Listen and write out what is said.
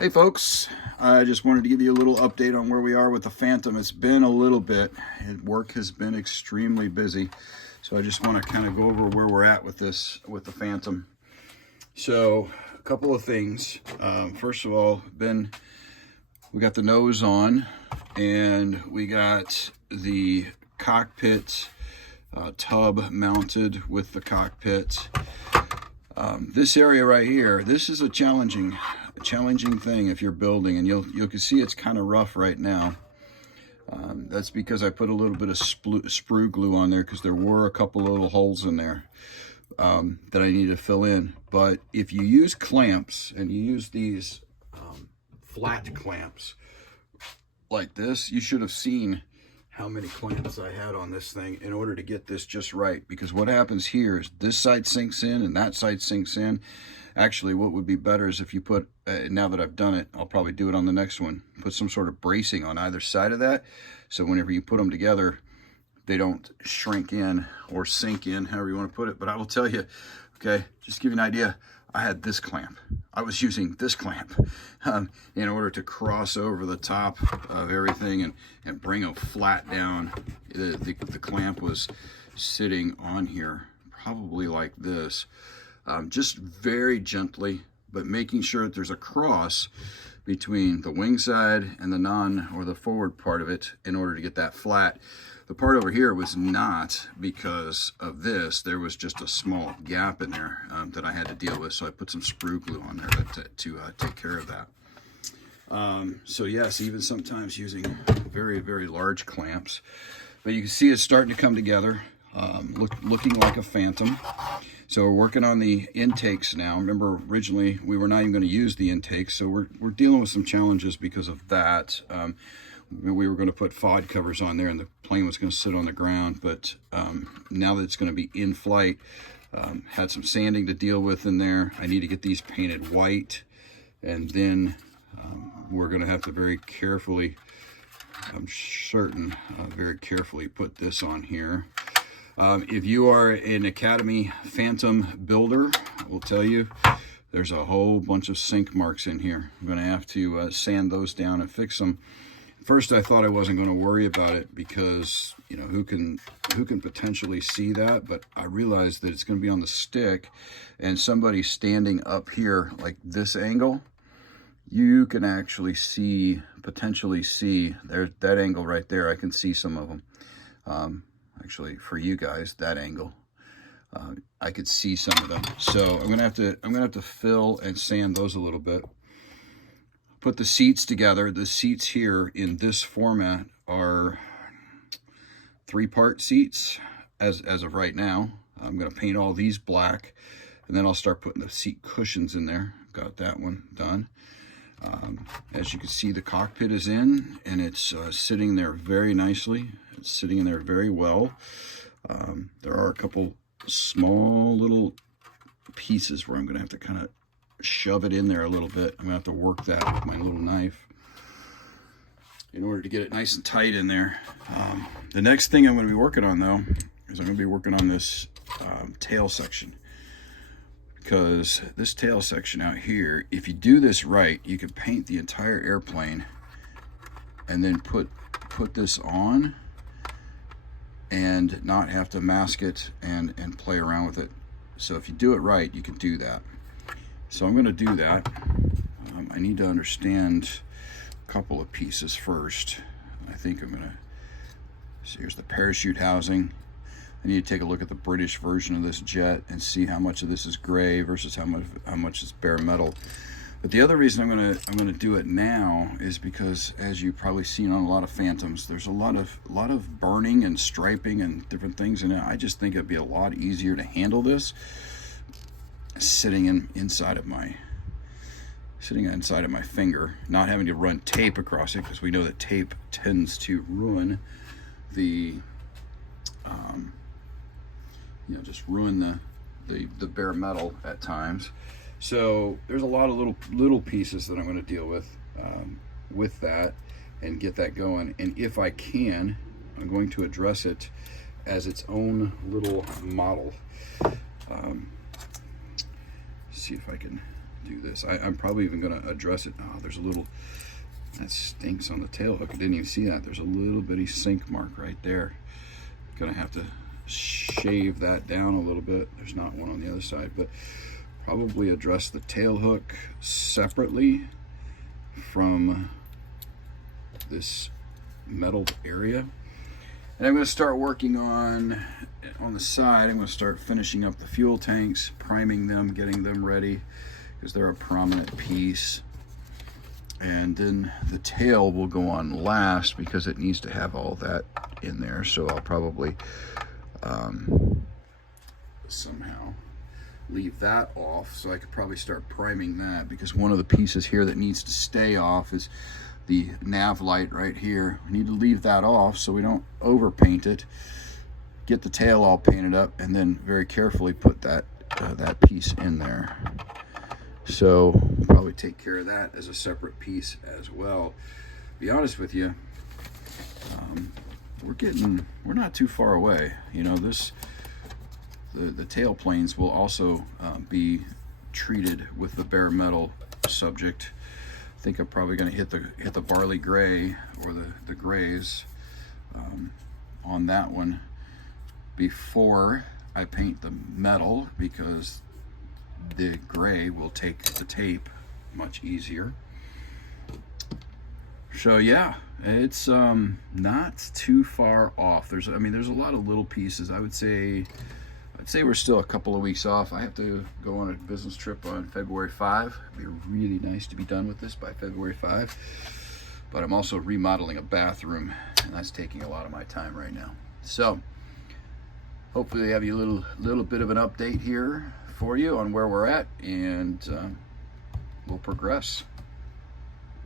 Hey folks, I just wanted to give you a little update on where we are with the Phantom. It's been a little bit, work has been extremely busy, so I just want to kind of go over where we're at with this, with the Phantom. So a couple of things. First of all, we got the nose on, and we got the cockpit tub mounted with the cockpit. This area right here, this is a challenging thing if you're building, and you can see it's kind of rough right now. That's because I put a little bit of sprue glue on there because there were a couple little holes in there that I need to fill in. But if you use clamps and you use these flat clamps like this, you should have seen how many clamps I had on this thing in order to get this just right. Because what happens here is this side sinks in and that side sinks in. Actually, what would be better is if you put, now that I've done it, I'll probably do it on the next one, put some sort of bracing on either side of that. So whenever you put them together, they don't shrink in or sink in, however you want to put it. But I will tell you, okay, just to give you an idea, I had this clamp. I was using this clamp in order to cross over the top of everything and bring it flat down. The clamp was sitting on here, probably like this, just very gently, but making sure that there's a cross between the wing side and the forward part of it in order to get that flat. The part over here was not because of this. There was just a small gap in there that I had to deal with, so I put some sprue glue on there to take care of that. So yes, even sometimes using very, very large clamps. But you can see it's starting to come together, looking like a Phantom. So we're working on the intakes now. Remember, originally we were not even going to use the intakes, so we're dealing with some challenges because of that. We were going to put FOD covers on there and the plane was going to sit on the ground, but now that it's going to be in flight, had some sanding to deal with in there. I need to get these painted white, and then we're going to have to very carefully, I'm certain, very carefully put this on here. If you are an Academy Phantom builder, I will tell you, there's a whole bunch of sink marks in here. I'm going to have to sand those down and fix them. First, I thought I wasn't going to worry about it because, you know, who can potentially see that? But I realized that it's going to be on the stick, and somebody standing up here like this angle, you can actually potentially see there, that angle right there. I can see some of them. Actually, for you guys, that angle, I could see some of them. So I'm gonna have to fill and sand those a little bit. Put the seats together. The seats here in this format are 3-part seats as of right now. I'm going to paint all these black, and then I'll start putting the seat cushions in there. Got that one done. As you can see, the cockpit is in, and it's sitting there very nicely. It's sitting in there very well. There are a couple small little pieces where I'm going to have to kind of shove it in there a little bit. I'm gonna have to work that with my little knife in order to get it nice and tight in there. The next thing I'm going to be working on, though, is I'm going to be working on this tail section, because this tail section out here, if you do this right, you can paint the entire airplane and then put this on and not have to mask it and play around with it. So if you do it right, you can do that. So I'm going to do that. I need to understand a couple of pieces first. I think I'm going to, so here's the parachute housing. I need to take a look at the British version of this jet and see how much of this is gray versus how much is bare metal. But the other reason I'm going to do it now is because, as you've probably seen on a lot of Phantoms, there's a lot of burning and striping and different things in it. I just think it'd be a lot easier to handle this sitting inside of my finger, not having to run tape across it, because we know that tape tends to ruin the just ruin the bare metal at times. So there's a lot of little pieces that I'm going to deal with that and get that going. And if I can, I'm going to address it as its own little model. See if I can do this. I'm probably even going to address it. Oh, there's a little, that stinks on the tail hook. I didn't even see that. There's a little bitty sink mark right there. Gonna have to shave that down a little bit. There's not one on the other side, but probably address the tail hook separately from this metal area. And I'm going to start working on the side. I'm going to start finishing up the fuel tanks, priming them, getting them ready, because they're a prominent piece. And then the tail will go on last because it needs to have all that in there. So I'll probably somehow leave that off, so I could probably start priming that, because one of the pieces here that needs to stay off is the nav light right here. We need to leave that off so we don't overpaint it, get the tail all painted up, and then very carefully put that that piece in there. So we'll probably take care of that as a separate piece as well. To be honest with you, we're not too far away. You know, the tail planes will also be treated with the bare metal subject. I think I'm probably going to hit the barley gray or the grays on that one before I paint the metal, because the gray will take the tape much easier. So yeah, it's not too far off. There's a lot of little pieces. I'd say we're still a couple of weeks off. I have to go on a business trip on February 5. It'd be really nice to be done with this by February 5. But I'm also remodeling a bathroom, and that's taking a lot of my time right now. So hopefully I have you a little bit of an update here for you on where we're at, and we'll progress.